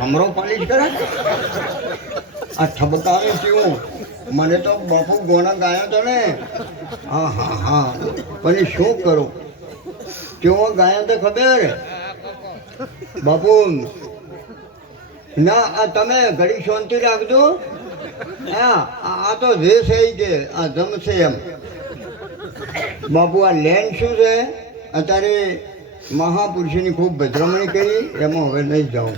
હમરો પાલિશ કરે? આ ઠબકાવે કેવું મને તો બાપુ ગોણા ગાયો તો ને. હા હા હા. પણ શું કરો? કેવો ગાયો તો ખબર? બાપુ, ના, આ તમે ઘડી શાંતિ રાખજો. હા, આ તો જે છે કે, આ જમશે એમ. બાપુ, આ લેન શું છે? અત્યારે મહાપુરુષોની ખૂબ ભદ્રમણી કરી એમાં હવે નહીં જાઉં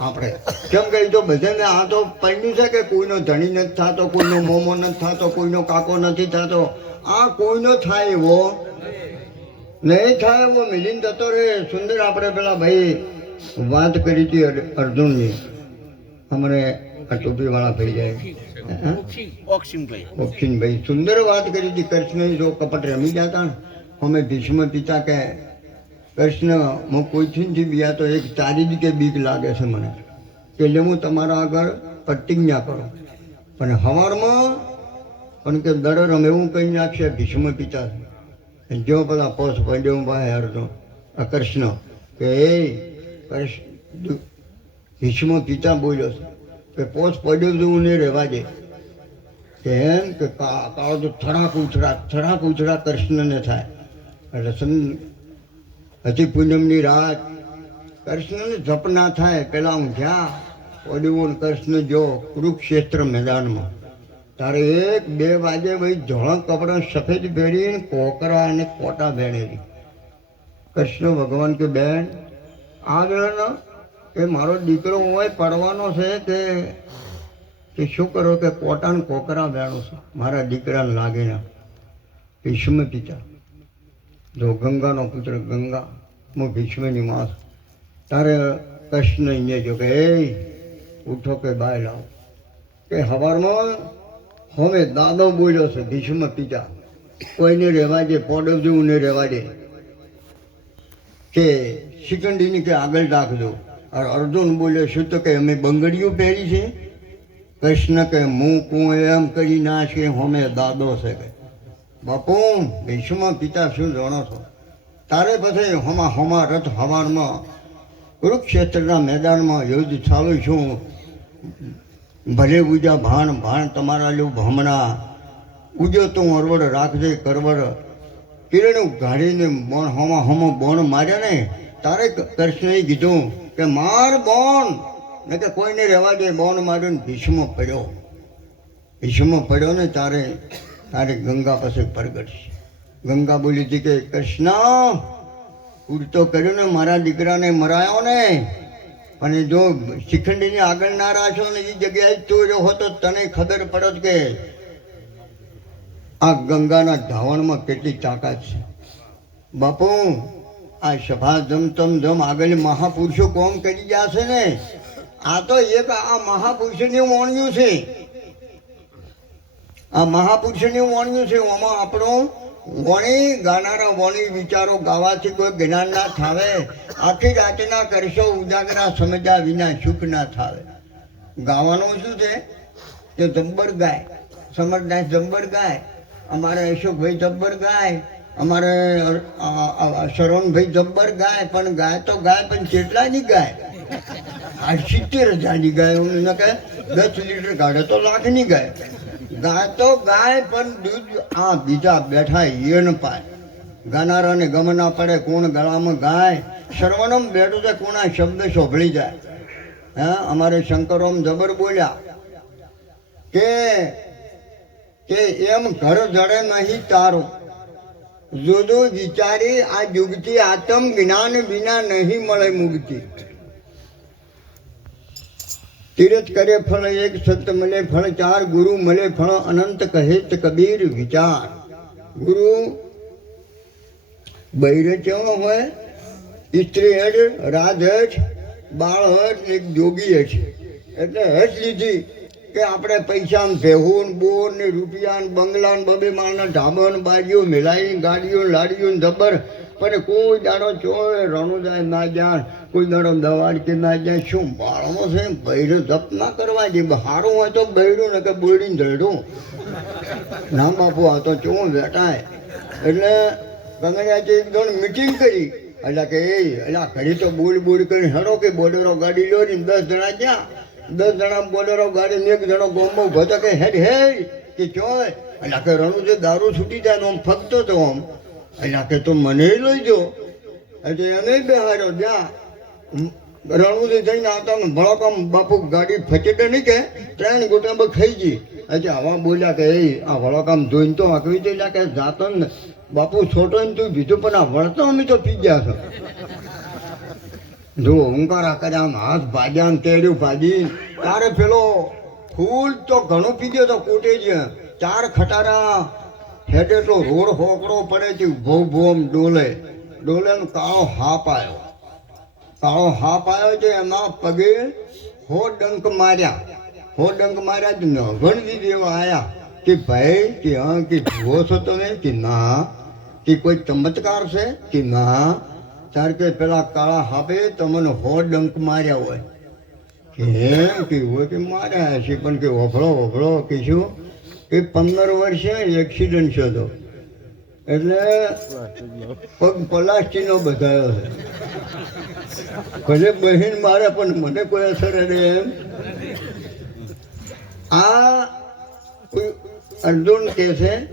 આપણે. કેમ કે તો બધાને આ તો પડ્યું છે કે કોઈનો ધણી નથી થતો કોઈનો મોમો નથી થતો કોઈનો કાકો નથી થતો. આ કોઈનો થાય એવો? નહીં થાય એવો મિલિંદ જતો રે સુંદર આપણે પેલા ભાઈ વાત કરી હતી અર- અર્જુનની. અમને આ ટોપીવાળા ભાઈ જાય. ઓક્ષિનભાઈ સુંદર વાત કરી હતી કૃષ્ણ જો કપટ રમી જતા ને અમે ભીષ્મ પિતા કે કૃષ્ણ હું કોઈથી બિયા તો એક તારી જ કે બીક લાગે છે મને? એટલે હું તમારા આગળ પ્રતિજ્ઞા કરું. પણ હવારમાં, પણ કે દર અમે એવું કહી નાખશે ભીષ્મ પિતા જો પેલા પોસ પડ્યો ભાઈ હરતો આ કૃષ્ણ કે, એ ભીષ્મ પિતા બોલ્યો છે. કે પોસ પડ્યો તો હું નહીં રહેવા દે. કે એમ કે કાળો તો થડાક ઉછળા થડાક ઉછળા કૃષ્ણને થાય. એટલે હજી પૂનમની રાત કૃષ્ણને જપ ના થાય, પેલા હું જ્યાં ઓડિવોન કૃષ્ણ જો કુરુક્ષેત્ર મેદાનમાં. તારે એક બે વાગે ભાઈ ધોળા કપડાં સફેદ પહેરીને કોકરા અને કોટા પહેરેલી. કૃષ્ણ ભગવાન કે, બેન, આગળ વેળાનો કે મારો દીકરો હોય પડવાનો છે કે કે શું કરો કે કોટાને કોકરા વેણું છું? મારા દીકરાને લાગે ના. પિતા જો ગંગાનો પુત્ર ગંગા હું ભીષ્મની માસ, તારે કૃષ્ણ અહીંયા જો કે એ ઉઠો કે બાય લાવો. કે હવારમાં હવે દાદો બોલ્યો છે, ભીષ્મ પિતા, કોઈને રહેવા દે, પોડવ જેવું ને રહેવા દે. કે શિકંડીની કે આગળ રાખજો. અર્જુન બોલ્યો, શું તો કે અમે બંગડીઓ પહેરી છે? કૃષ્ણ કે હું કું એમ કરી ના છે હોમે દાદો છે કે. બાપુ ભીષ્મા પિતા શું જાણો છો? તારે પછી હોમા હોમા રથ હવારમાં કુરુક્ષેત્રના મેદાનમાં યુદ્ધ ચાલુ છું. ભલે ઉજા ભાણ ભાણ તમારા લો ભમણા ઉજો તું અરવડ રાખજે કરવડ. કિરણ ગાડીને બોણ, હોમા હોમો બોણ માર્યા ને, તારે કૃષ્ણએ કીધું કે માર બોણ. ને કે કોઈને રહેવા દે, બોણ માર્યો ને ભીષ્મ પડ્યો. ભીષ્મ પડ્યો ને તારે તારે ગંગા પાસે પ્રગટ છે. ગંગા બોલી હતી કે, કૃષ્ણ ઉડતો કર્યો ને, મારા દીકરાને મરાયો ને. અને જો શિખંડીની આગળ ના રાખ્યો ને એ જગ્યાએ તું રહ્યો તો તને ખબર પડત કે આ ગંગાના ધાવણમાં કેટલી તાકાત છે. બાપુ, આ સભા જમ તમ જમ આગળ મહાપુરુષો કોમ કરી ગયા છે ને? આ તો એક આ મહાપુરુષની મોણ્યું છે. આ મહાપુરુષની વાણ્યું છે, આમાં આપણો વણી, ગાનારા વણી વિચારો ગાવાથી કોઈ જ્ઞાન ના થાવે. આખી રાતના કરશો ઉજાગરા સમજ્યા વિના સુખ ના થાવે. ગાવાનું શું છે? કે જબ્બર ગાય. સમરદાસ જબ્બર ગાય. અમારે અશોકભાઈ જબ્બર ગાય. અમારે શરણભાઈ જબ્બર ગાય. પણ ગાય તો ગાય, પણ કેટલા જ ગાય? આ સિત્તેર હજારની ગાય એમને કહે, દસ લીટર કાઢે તો લાખની ગાય. ગાય તો ગાય, પણ દૂધ આ બીજા બેઠા ન પાય. ગાનારાને ગમ ના પડે કોણ ગળામાં ગાય. સર્વનમ બેઠું છે, કોના શબ્દ શોભળી જાય. હા, અમારે શંકરોમ જબર બોલ્યા કે કે એમ ઘર જડે નહીં તારું. જુદું વિચારી આ યુગથી આત્મ જ્ઞાન વિના નહીં મળે મુક્તિ. તીરથ કરે ફળ, એક સત મળે ફળ, ચાર ગુરુ મળે ફળ, અનંત કહે તે કબીર વિચાર. ગુરુ બૈરચ્યો હોય સ્ત્રી હજ રાજ હજ બાળ હજ એક જોગી હેઠ. એટલે હજ લીધી કે આપણે પૈસા ને ભેહું બોર ને રૂપિયા ને બંગલા ને બબે માળના ઢાબા ને બારીઓ મેલાઈ ગાડીઓ લાડીઓ ને જબ્બર પણ કોઈ દાડો ચોય રણું જાય ના જાણ, કોઈ દાડો દવાડ કે ના જાય, શું બાળમો છે બૈરું જપ ના કરવા દે? હારું હોય તો બૈરું ને કે બોલીને ધડું ના બાપુ, આ તો ચો વેટાય. એટલે ગંગડિયાજી એક જણ મિટિંગ કરી. એટલે કે, એ એટલે ઘડી તો બોલ બોલ કરી હરો કે બોલેરો ગાડી લો ને, દસ જણા ક્યાં દસ જણા બોલેરો ગાડી એક જણો ગોમો ભતો કે હેડ હેડ, કે ચોય. એટલે કે રણુ જે દારૂ છૂટી જાય ને, આમ ફગતો તો આમ. એટલે કે તો મને લઈ જો એટલે એને બેહાડ્યો જ્યાં રણુજી જઈને આવતા ભળકામ બાપુ ગાડી ફચેટે નહીં કે, ત્રણ ગોટા ખાઈ ગઈ. એટલે આવા બોલ્યા કે, એ, આ વળકામ જોઈને તો આકવી તો કે, જાતો ને બાપુ છોટો ને તું બીજું પણ આ વળતો અમે તો પી ગયા છો. જો ઊંકારા કર્યા આમ હાથ ભાજ્યા ને તેડ્યું ભાજી તારે પેલો ફૂલ તો ઘણું પી ગયો તો કૂટે જ ચાર ખટારા હેડે તો રોડ હોકડો પડે છે ભો ભોમ ડોલે. ડોલે કાળો હાપ આવ્યો. કાળો હાપ આવ્યો છે, એમાં પગે હો ડંક માર્યા. હો ડંક માર્યા જ નગણ દીધી એવા આયા કે ભાઈ, કે હા, કે જુઓ છો તમે, કે ના, કે કોઈ ચમત્કાર છે, કે ના. તાર કે પેલા કાળા હાપે તમને હો ડંક માર્યા હોય. કે હે કે હોય કે માર્યા હશે, પણ કે વફળો વફળો, કે શું? કે પંદર વર્ષે એક્સિડન્ટ થયો. એટલે પગ પલાસ્ટીનો બધાયો છે. ભલે બહેન મારે પણ મને કોઈ અસર અડે એમ. આ અર્જુન કહે છે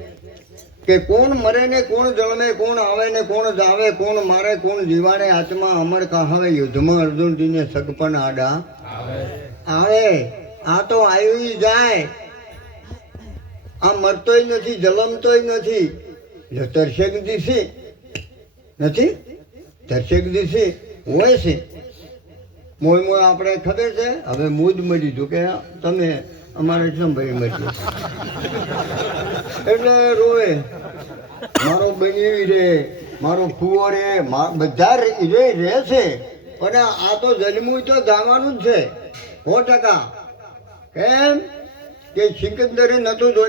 કે કોણ મરે ને કોણ જન્મે કોણ આવે ને કોણ જાવે કોણ મારે કોણ જીવાડે આત્મા અમર કહાવે યુદ્ધમાં અર્જુનજીને સગપણ આડા. આવે. આ તો આવ્યું જાય. આ મરતોય નથી, જલમતોય નથી. દર્શક દિશે, નથી? તરસેક દિશે હોય છે. મોય મોય આપણે ખબર છે? હવે મૂજ મળી છું કે તમે અમારે સંભાઈ મળી એટલે રોવે, મારો બની રે, મારો ફુવો રે બધા રે રહે છે, પણ આ તો જન્મું તો જવાનું જ છે. સો ટકા. કેમ? કે સિકંદરે નતું જોયું.